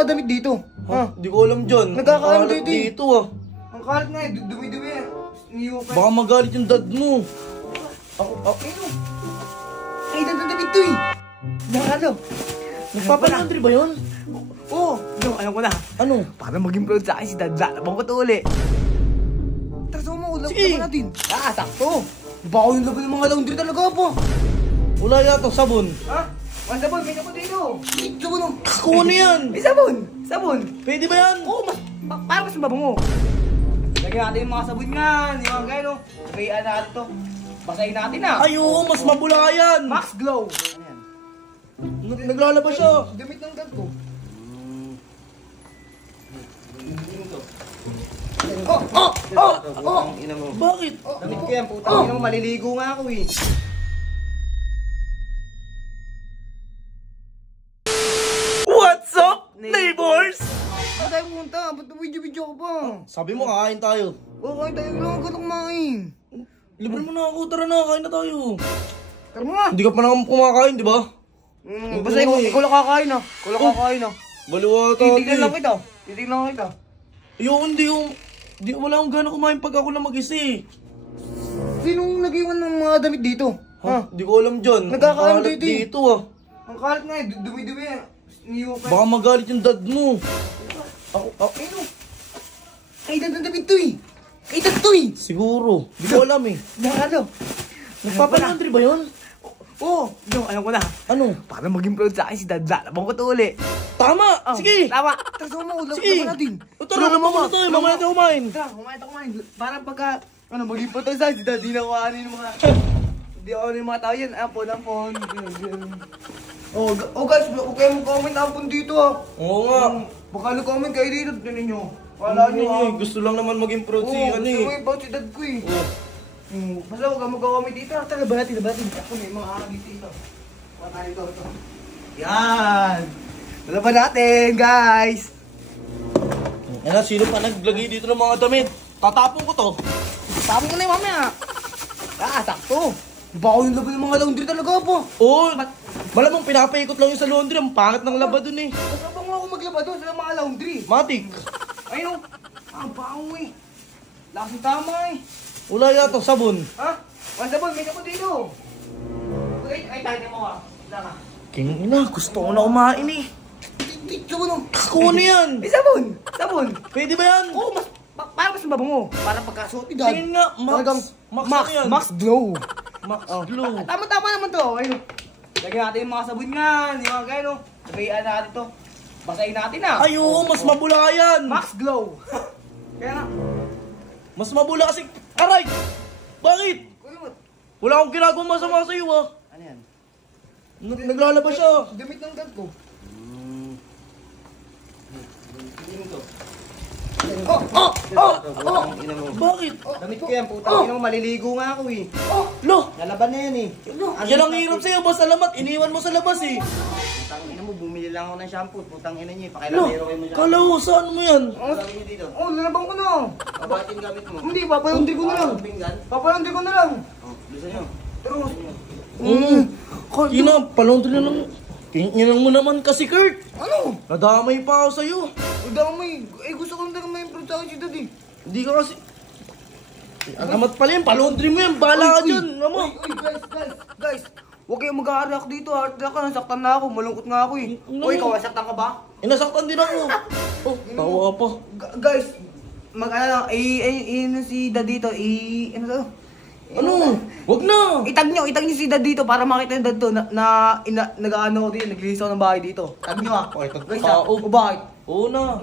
mga damit dito? Ha? Di ko alam dyan. Nagkakaano Ang kalat dito ah. Ang kalat nga eh, dumi-dumi eh. Niyupan. Baka magalit yung dad mo. Ay, damit to eh. Nakalo. Nagpapalaundry ba yun? Oo, alam ko na. Ano? Para maging proud sa akin si Dad, lalabang ko to uli. Tara, mo, Sige. laban natin. Sakto. Baka yung laban ng mga laundry talaga po. Wala yata sabon. Ha? Ang sabon, may sabon dito. Sabon oh. Kuha na yan. May sabon. Sabon. Pwede ba yan? Oo, para mas mabango. Lagyan natin yung mga sabon nga, yung mga gano. Sabayan natin to. Basahin natin na. Ay, oo, mas mabula yan. Max Glow. Naglalaba siya. Damit ng dad ko. Bakit? Damit ko yan, putang ina mo, maliligo nga ako eh. What's up, neighbors? Saan tayo pumunta? Ba't video ko pa? Sabi mo, kakain tayo. Oo, kain tayo lang, ganun kumain. Libre mo na ako, tara na, kain na tayo. Tara mo nga. Hindi ka pa naman kumakain, di ba? Basta ikaw lang kakain ah. Ikaw lang kakain ah. Baliwa ka. Titignan lang kita. Titignan lang kita. Hindi, wala akong gano'n kumain pag ako lang mag-isa eh. Sinong nag-iwan ng mga damit dito? Ha? Di ko alam dyan. Nagkakaano Ang kalat dito eh. dito ah. Ang kalat nga eh, dumi-dumi eh. Niyupan. Baka magalit yung dad mo. Ay, dad ng damit to eh. Ay, dad to eh. Siguro. Di ko alam eh. Nakalo. Nagpapalaundry ba yun? Oo, alam ko na. Ano? Para maging proud sa akin si Dad, lalabang ko to uli. Tama! Sige! Tama! Tara, mo, Sige! laban natin. Tara, mamaya tayo. Mamaya tayo kumain. Tara, kumain. Para pagka, maging proud sa si Dad, di na ko ano yung mga... Hindi ako yung mga tao yan. Ampon. Oh guys, huwag kayo mag-comment ampon dito ah. Oo nga. Baka nag-comment kayo dito, tinan nyo. Wala nyo ah. Gusto lang naman maging proud si ano eh. Gusto ko yung proud si Dad ko eh. Basta huwag kang mag-comment dito. Tara, bahatin. Ako may mga agit dito. Wala tayo ito. Yan! Lalaban natin, guys! Yan, sino pa naglagay dito ng mga damit? Tatapon ko to. Tapon ko na yung mamaya. Sakto. Baka yung laban ng mga laundry talaga po. Oo. Malamang pinapaikot lang yung sa laundry. Ang pangit ng laba dun eh. Basta ba nga ako maglaba doon sa mga laundry? Matik. Ayun o. Ang bango eh. Lasing tama eh. Wala yata sabon. Ha? May sabon dito. Ay, tayo mo ka. Wala ka. King ina, gusto ko na kumain eh. Dito ko nung. Kuha na yan. May sabon. Pwede ba yan? Oo, para mas mabango. Para pagkasuot ni Dad. Tingin nga, Max yan. Max Glow. Max Glow. Tama naman to. Ayun. Lagyan natin yung mga sabon nga. Yung mga gano. Sabayan natin to. Basahin natin na. Ay, oo, mas mabula yan. Max Glow. Kaya na. Mas mabula kasi... Aray! Bakit? Wala akong ginagawang masama sa'yo ah. Ano yan? Naglalaba siya. Damit ng dad ko. Bakit? Damit ko yan, putang ina mo, maliligo nga ako eh. Lo! Lalaban na yan eh. Yan ang hirap sa'yo, boss. Alamat, iniwan mo sa labas eh. Putang ina mo, bumili lang ako ng shampoo. Putang ina niyo, Lo! pakilamero kayo mo shampoo. Kala mo, saan mo yan? Sabi niyo dito. Lalabang ko na. Bakit yung gamit mo? Hindi, papayundri ko na lang. Pinggan? Papayundri ko na lang. Bisa nyo. Terus. Ina, palondri na lang. Tingnan mo naman kasi, Kurt. Ano? Nadamay pa ako sa'yo. Damay. Gusto ko na may improve sa akin si Dad eh. Hindi ka kasi... Alamat pala yan, palondri mo yan. Bahala ka dyan, ama. Guys. Huwag kayong mag-aarak dito ha. Nasaktan na ako. Malungkot nga ako eh. Uy, ikaw, nasaktan ka ba? Nasaktan din ako. Oh, tawa pa. Guys, mag-ano lang. Si Dad dito. Ano to? Ano? Wag na. Itag nyo si Dad dito para makita yung Dad to nag-ano ko dito. Naglilinis ako ng bahay dito. Tag nyo ha. Okay, tag- Guys ha. Oo. O bakit? Oo na.